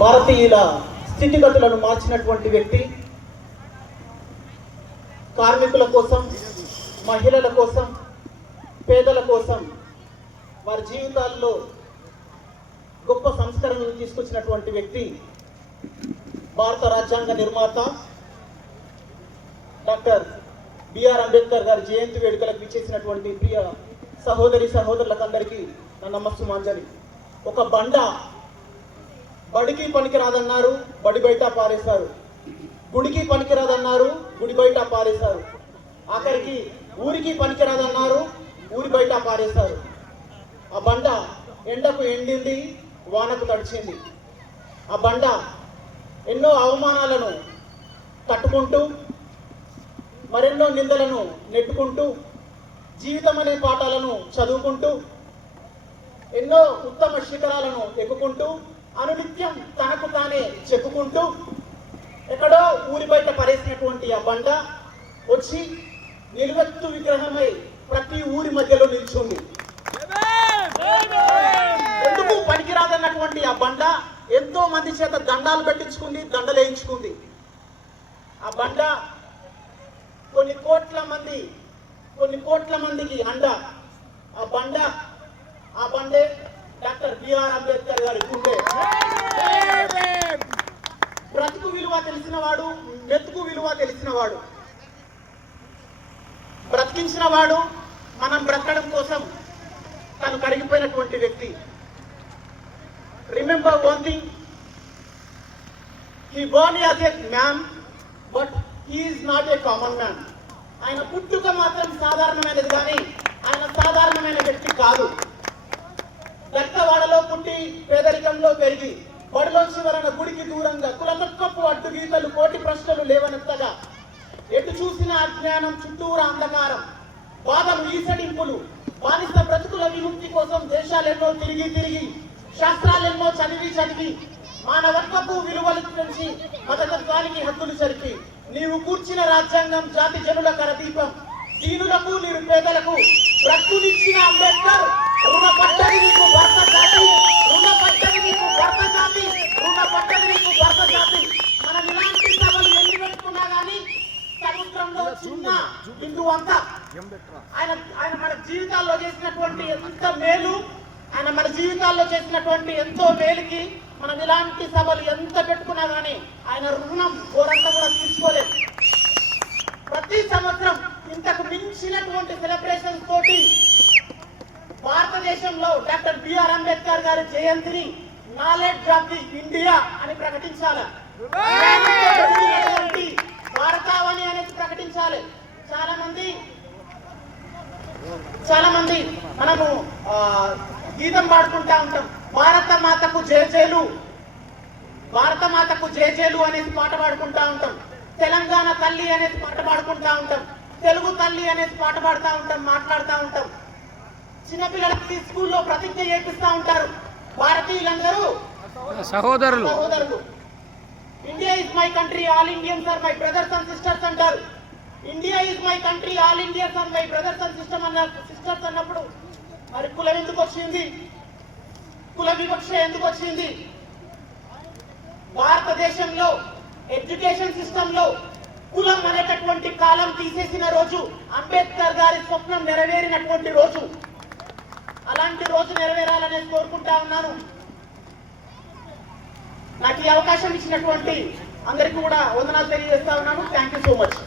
భారతీయుల స్థితిగతులను మార్చినటువంటి వ్యక్తి. కార్మికుల కోసం, మహిళల కోసం, పేదల కోసం వారి జీవితాల్లో గొప్ప సంస్కరణలు తీసుకొచ్చినటువంటి వ్యక్తి. భారత రాజ్యాంగ నిర్మాత డాక్టర్ బిఆర్ అంబేద్కర్ గారి జయంతి వేడుకలకు విచ్చేసినటువంటి ప్రియ సహోదరులకందరికీ నా నమస్సుమాంజలి. ఒక బండ బడికి పనికిరాదన్నారు, బడి బయట పారేశారు. గుడికి పనికిరాదన్నారు, గుడి బయట పారేశారు. ఆఖరికి ఊరికి పనికిరాదన్నారు, ఊరి బయట పారేశారు. ఆ బండ ఎండకు ఎండింది, వానకు తడిచింది. ఆ బండ ఎన్నో అవమానాలను తట్టుకుంటూ, మరెన్నో నిందలను నెట్టుకుంటూ, జీవితం అనే పాఠాలను చదువుకుంటూ, ఎన్నో ఉత్తమ శిఖరాలను ఎక్కుకుంటూ, అనునిత్యం తనకు తానే చెప్పుకుంటూ, ఎక్కడో ఊరి బయట పరేసినటువంటి ఆ బండ వచ్చి నిలువెత్తు విగ్రహమై ప్రతి ఊరి మధ్యలో నిల్చుంది. ఎందుకు పనికిరాదన్నటువంటి ఆ బండ ఎంతో మంది చేత దండాలు పెట్టించుకుంది, దండలేయించుకుంది. ఆ బండ కొన్ని కోట్ల మందికి అండ. ఆ బండే డాక్టర్ బిఆర్ అంబేద్కర్ గారి గుండె. బ్రతుకు విలువ తెలిసినవాడు, మెతుకు విలువ తెలిసినవాడు, బ్రతికించినవాడు, మనం బ్రతకడం కోసం తను కరిగిపోయినటువంటి వ్యక్తి. Remember one thing, he Born as a man, but he is not a common man. ఆయన పుట్టుక మాత్రం సాధారణమైనది, కానీ ఆయన సాధారణమైన వ్యక్తి కాదు. దక్కవాడలో పుట్టి పేదరికంలో పెరిగి బడిలో చివరన గుడికి దూరంగా కులతత్వపు అడ్డు గీతలు, కోటి ప్రశ్నలు లేవనెత్తగా, ఎటు చూసిన అజ్ఞానం, చుట్టూరా అంధకారం, బాధలు, ఈసడింపులు, బానిస బ్రతుకుల విముక్తి కోసం దేశాలెన్నో తిరిగి శాస్త్రాలెన్నో చదివి మానవత్వపు విలువల నుంచి మతతత్వానికి హద్దులు జరిపి నీవు కూర్చిన రాజ్యాంగం జాతి జనుల కరదీపం, దీనులకు నిరుపేదలకు బ్రతుకునిచ్చిన అంబేద్కర్ రుణపడ్డది నీకు భర్త జాతి, రుణపడ్డది నీకు భర్త జాతి, రుణపడ్డది నీకు భర్త జాతి. మనం ఇలాంటి సభలు ఎన్ని పెట్టుకున్నా కానీ సముద్రంలో చిన్న బిందువు అంతా. ఆయన మన జీవితాల్లో చేసినటువంటి ఎంత మేలు, ఆయన మన జీవితాల్లో చేసినటువంటి ఎంతో మేలుకి మనం ఇలాంటి సభలు ఎంత పెట్టుకున్నా కానీ ఆయన రుణం ఓరంతా కూడా తీర్చుకోలేదు. ప్రతి సంవత్సరం ఇంతకు మించినటువంటి సెలబ్రేషన్స్ తోటి భారతదేశంలో డాక్టర్ బిఆర్ అంబేద్కర్ గారి జయంతిని నాలెడ్జ్ ఆఫ్ ది ఇండియా అని ప్రకటించాలి, భారతావని అనేది ప్రకటించాలి. చాలా మంది మనము గీతం పాడుకుంటా ఉంటాం, భారత మాతకు జయజేలు, భారత మాతకు జయజేలు అనేది పాట పాడుకుంటా ఉంటాం, తెలంగాణ తల్లి అనేది పాట పాడుకుంటా ఉంటాం, తెలుగు తల్లి అనేది పాట పాడుతూ ఉంటాం, మాట్లాడుతూ ఉంటాం. చిన్నపిల్లలకి స్కూల్లో ప్రతిజ్ఞ చేపిస్తూ ఉంటారు. భారతీయులందరూ సహోదరులు. India is my country, all Indians are my brothers and sisters అంటారు. India is my country, all Indians are my brothers and sisters అన్నప్పుడు మరి కులం ఎందుకు వచ్చింది? కుల వివక్ష ఎందుకు వచ్చింది? భారతదేశంలో ఎడ్యుకేషన్ సిస్టమ్ లో కులం అనేటటువంటి కాలం తీసేసిన రోజు, అంబేద్కర్ గారి స్వప్నం నెరవేరినటువంటి రోజు. అలాంటి రోజు నెరవేరాలని కోరుకుంటా ఉన్నాను. నాకు ఈ అవకాశం ఇచ్చినటువంటి అందరికీ కూడా వందనాలు తెలియజేస్తా ఉన్నాను. Thank you so much.